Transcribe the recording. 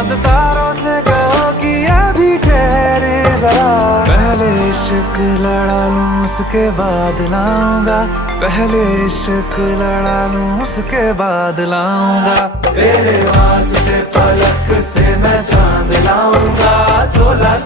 चांद तारों से कहो कि अभी ठहरे जरा। पहले इश्क लड़ा लूं उसके बाद लाऊंगा, पहले इश्क लड़ा लूं उसके बाद लाऊंगा। तेरे वास्ते फलक से मैं चांद लाऊंगा, 16